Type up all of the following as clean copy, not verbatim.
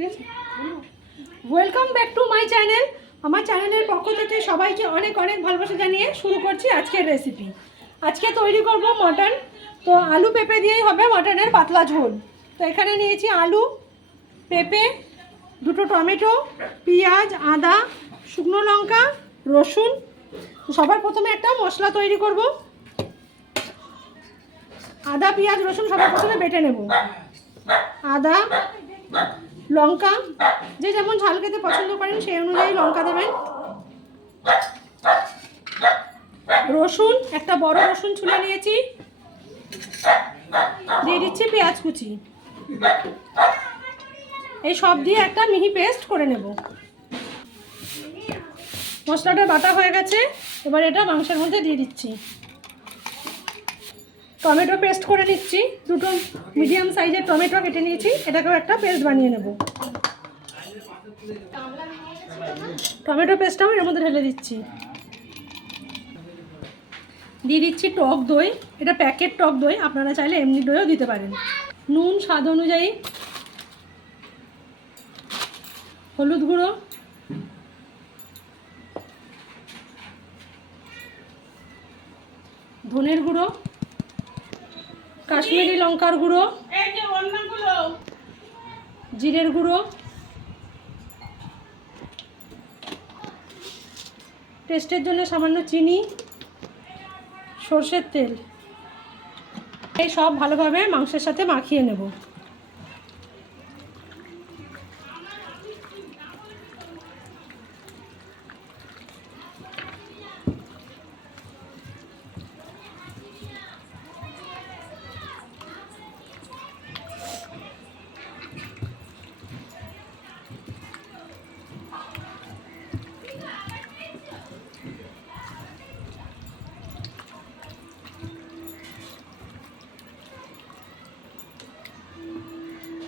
ঠিক আছে, welcome back to my channel. আমার চ্যানেলের পক্ষ থেকে সবাইকে অনেক অনেক ভালোবাসা জানিয়ে শুরু করছি আজকের রেসিপি। আজকে তৈরি করব মটন। তো আলু পেঁপে দিয়েই হবে মটনের পাতলা ঝোল। তো এখানে নিয়েছি আলু, পেঁপে, দুটো টমেটো, পেঁয়াজ, আদা, শুকনো লঙ্কা, রসুন। সবার প্রথমে একটা মশলা তৈরি করব। আদা, পেঁয়াজ, রসুন সবার প্রথমে বেটে নেব। আদা, লঙ্কা, যে যেমন ঝাল খেতে পছন্দ করেন সেই অনুযায়ী লঙ্কা দেবেন। রসুন, একটা বড় রসুন ছুলে নিয়েছি, দিয়ে দিচ্ছি পেঁয়াজ কুচি। এই সব দিয়ে একটা মিহি পেস্ট করে নেব। মশলাটা বাটা হয়ে গেছে, এবার এটা মাংসের মধ্যে দিয়ে দিচ্ছি। টমেটো পেস্ট করে নিচ্ছি, দুটো মিডিয়াম সাইজের টমেটো কেটে নিয়েছি, এটাকেও একটা পেস্ট বানিয়ে নেব। টমেটো পেস্টটাও এর মধ্যে ঢেলে দিচ্ছি। দিয়ে দিচ্ছি টক দই, এটা প্যাকেট টক দই, আপনারা চাইলে এমনি দইও দিতে পারেন। নুন স্বাদ অনুযায়ী, হলুদ গুঁড়ো, ধনের গুঁড়ো, কাশ্মীরি লঙ্কার গুঁড়ো, জিরের গুঁড়ো, টেস্টের জন্য সামান্য চিনি, সর্ষের তেল। এই সব ভালোভাবে মাংসের সাথে মাখিয়ে নেব।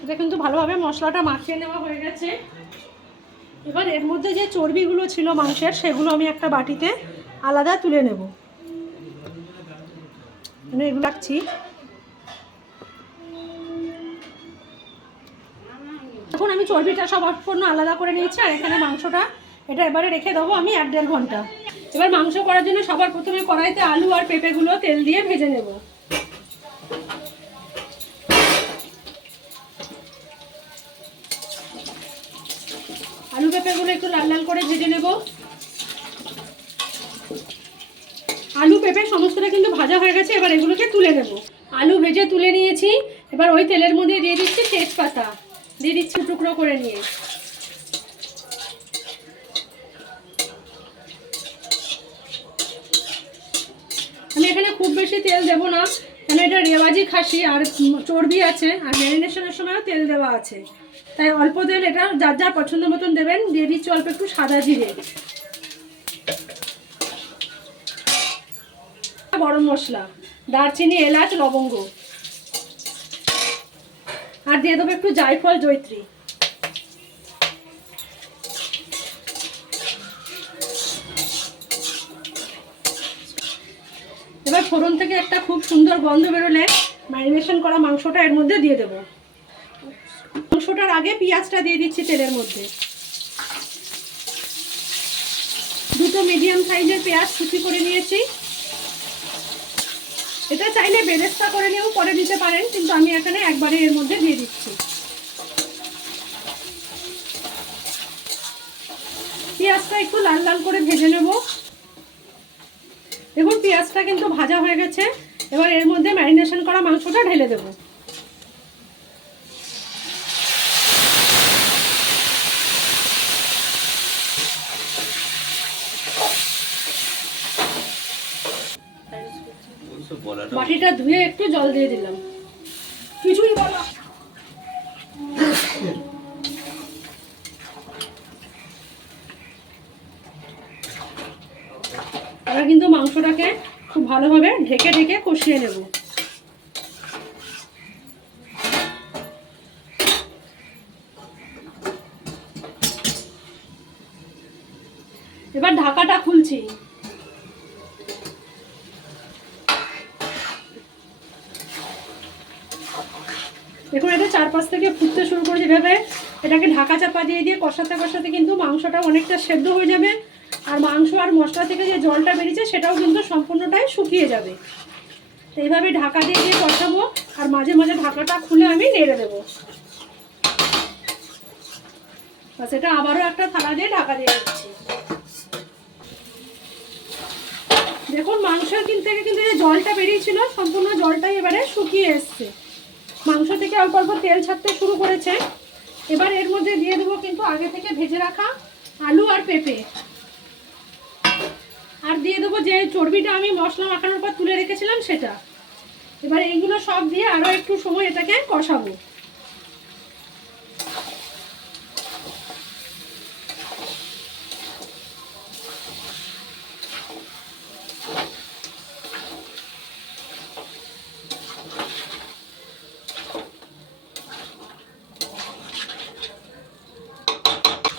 এটা কিন্তু ভালোভাবে মশলাটা মাখিয়ে নেওয়া হয়ে গেছে। এবার এর মধ্যে যে চর্বিগুলো ছিল মাংসের, সেগুলো আমি একটা বাটিতে আলাদা তুলে নেব। মানে এগুলো রাখছি। এখন আমি চর্বিটা সব সম্পূর্ণ আলাদা করে নিয়েছি, আর এখানে মাংসটা এটা এবারে রেখে দেবো আমি 1-1.5 ঘন্টা। এবার মাংস করার জন্য সবার প্রথমে কড়াইতে আলু আর পেঁপেগুলো তেল দিয়ে ভেজে নেব। আলু পেঁপেগুলো একটু লাল লাল করে ভেজে নেব। আলু পেঁপে সমস্তটা কিন্তু ভাজা হয়ে গেছে, এবার এগুলোকে তুলে নেব। আলু ভেজে তুলে নিয়েছি, এবার ওই তেলের মধ্যে দিয়ে দিচ্ছি তেজপাতা, দিয়ে দিচ্ছি টুকরো করে নিয়ে। আমি এখানে খুব বেশি তেল দেবো না, কেন এটা রেওয়াজি খাসি আর চর্বি আছে, আর ম্যারিনেশনের সময়ও তেল দেওয়া আছে, তাই অল্প তেল, এটা যার যার পছন্দ মতন দেবেন। দিয়ে দিচ্ছি অল্প একটু সাদা জিরে, গরম মশলা, দারচিনি, এলাচ, লবঙ্গ, আর দিয়ে দেবো একটু জায়ফল, জয়ত্রী। এবার ফোড়ন থেকে একটা খুব সুন্দর গন্ধ বেরোলে ম্যারিনেশন করা মাংসটা এর মধ্যে দিয়ে দেবো। মাংসটার আগে পেঁয়াজটা দিয়ে দিচ্ছি তেলের মধ্যে। দুটো মিডিয়াম সাইজের পেঁয়াজ কুচি করে নিয়েছি। এটা চাইলে বেরেস্তা করে নিয়েও পরে দিতে পারেন, কিন্তু আমি এখানে একবারে এর মধ্যে দিয়ে দিচ্ছি। পেঁয়াজটা একটু লাল লাল করে ভেজে নেব। দেখুন পেঁয়াজটা কিন্তু ভাজা হয়ে গেছে, এবার এর মধ্যে ম্যারিনেশন করা মাংসটা ঢেলে দেব। বাটিটা ধুয়ে একটু জল দিয়ে দিলাম। কিছুই বলা, এবার কিন্তু মাংসটাকে খুব ভালোভাবে ঢেকে ঢেকে কষিয়ে নেব। এবার ঢাকাটা খুলছি। দেখুন এটা চারপাশ থেকে ফুটতে শুরু করেছে, এভাবে এটাকে ঢাকা চাপা দিয়ে দিয়ে কষাতে কষাতে কিন্তু মাংসটা অনেকটা সেদ্ধ হয়ে যাবে, আর মাংস আর মশলা থেকে যে জলটা বেরিয়েছে সেটাও কিন্তু সম্পূর্ণটাই শুকিয়ে যাবে। তো এইভাবে ঢাকা দিয়ে দিয়ে কষাবো, আর মাঝে মাঝে ঢাকাটা খুলে আমি নেড়ে দেবো। সেটা আবারও একটা থালা দিয়ে ঢাকা দিয়ে দিচ্ছি। দেখুন মাংসের থেকে কিন্তু যে জলটা বেরিয়েছিল সম্পূর্ণ জলটাই এবারে শুকিয়ে এসছে, মাংস থেকে অল্প অল্প তেল ছাড়তে শুরু করেছে। এবার এর মধ্যে দিয়ে দেবো কিন্তু আগে থেকে ভেজে রাখা আলু আর পেঁপে, আর দিয়ে দেবো যে চর্বিটা আমি মশলা মাখানোর পর তুলে রেখেছিলাম সেটা। এবার এইগুলো সব দিয়ে আরও একটু সময় এটাকে কষাবো।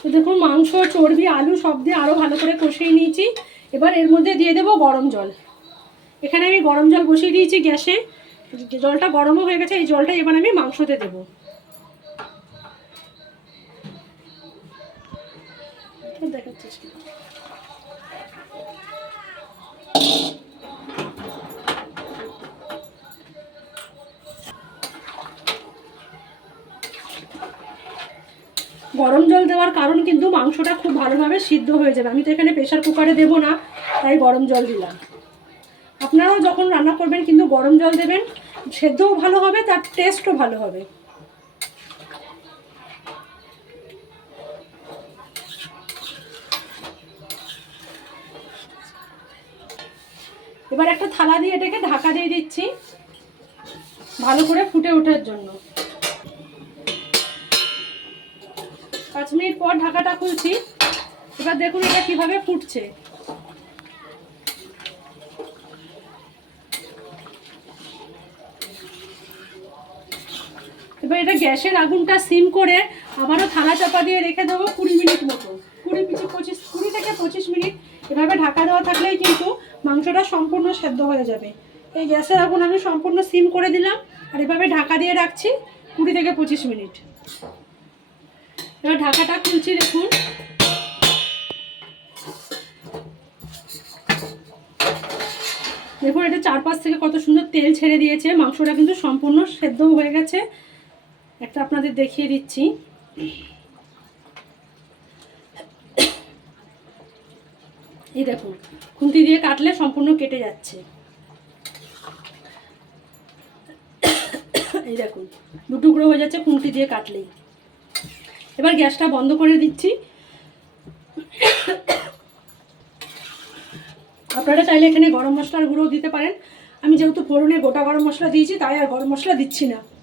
তো দেখুন মাংস, চর্বি, আলু সব দিয়ে আরও ভালো করে কষিয়ে নিয়েছি। এবার এর মধ্যে দিয়ে দেবো গরম জল। এখানে আমি গরম জল বসিয়ে দিয়েছি গ্যাসে, জলটা গরমও হয়ে গেছে। এই জলটা এবার আমি মাংসতে দেবো। দেখাচ্ছি গরম জল দেওয়ার কারণ কিন্তু মাংসটা খুব ভালোভাবে সিদ্ধ হয়ে যাবে। আমি তো এখানে প্রেশার কুকারে দেবো না, তাই গরম জল দিলাম। আপনারাও যখন রান্না করবেন কিন্তু গরম জল দেবেন, সেদ্ধও ভালো হবে, তার টেস্টও ভালো হবে। এবার একটা থালা দিয়ে এটাকে ঢাকা দিয়ে দিচ্ছি ভালো করে ফুটে ওঠার জন্য। 5 মিনিট পর ঢাকাটা খুলছি। এবার দেখুন এটা কিভাবে ফুটছে। এবার এটা গ্যাসের আগুনটা সিম করে আবারও থালা চাপা দিয়ে রেখে দেবো 20 মিনিট মতো। 20 থেকে 25 মিনিট এভাবে ঢাকা দেওয়া থাকলেই কিন্তু মাংসটা সম্পূর্ণ সেদ্ধ হয়ে যাবে। এই গ্যাসের আগুন আমি সম্পূর্ণ সিম করে দিলাম, আর এভাবে ঢাকা দিয়ে রাখছি 20 থেকে 25 মিনিট। এবার ঢাকাটা খুলছি, দেখুন দেখুন এটা চারপাশ থেকে কত সুন্দর তেল ছেড়ে দিয়েছে। মাংসটা কিন্তু সম্পূর্ণ সেদ্ধও হয়ে গেছে। একটা আপনাদের দেখিয়ে দিচ্ছি। এই দেখুন খুন্তি দিয়ে কাটলে সম্পূর্ণ কেটে যাচ্ছে। এই দেখুন দু টুকরো হয়ে যাচ্ছে খুন্তি দিয়ে কাটলেই। এবার গ্যাসটা বন্ধ করে দিচ্ছি। আপনারা চাইলে এখানে গরম মশলার গুঁড়োও দিতে পারেন। আমি যেহেতু ফোড়নে গোটা গরম মশলা দিয়েছি তাই আর গরম মশলা দিচ্ছি না।